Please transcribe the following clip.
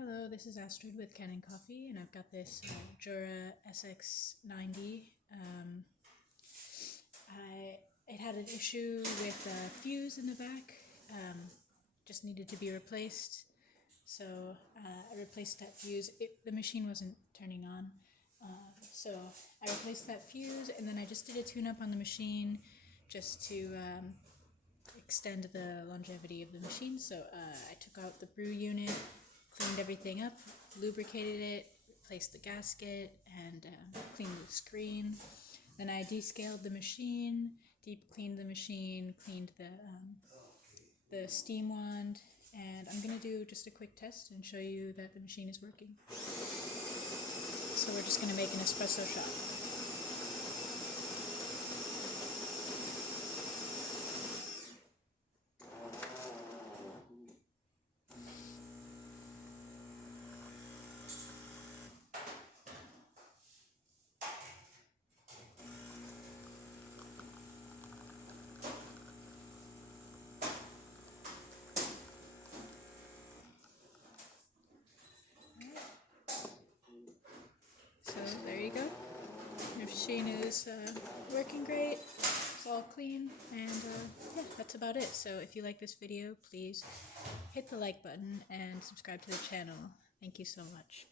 Hello, this is Astrid with Kanen Coffee, and I've got this Jura Xs90. It had an issue with a fuse in the back, just needed to be replaced. So I replaced that fuse. The machine wasn't turning on, so I replaced that fuse, and then I just did a tune-up on the machine just to extend the longevity of the machine. So I took out the brew unit, cleaned everything up, lubricated it, replaced the gasket, and cleaned the screen. Then I descaled the machine, deep cleaned the machine, cleaned the steam wand, and I'm going to do just a quick test and show you that the machine is working. So we're just going to make an espresso shot. So there you go. Your machine is working great. It's all clean, and yeah, that's about it. So if you like this video, please hit the like button and subscribe to the channel. Thank you so much.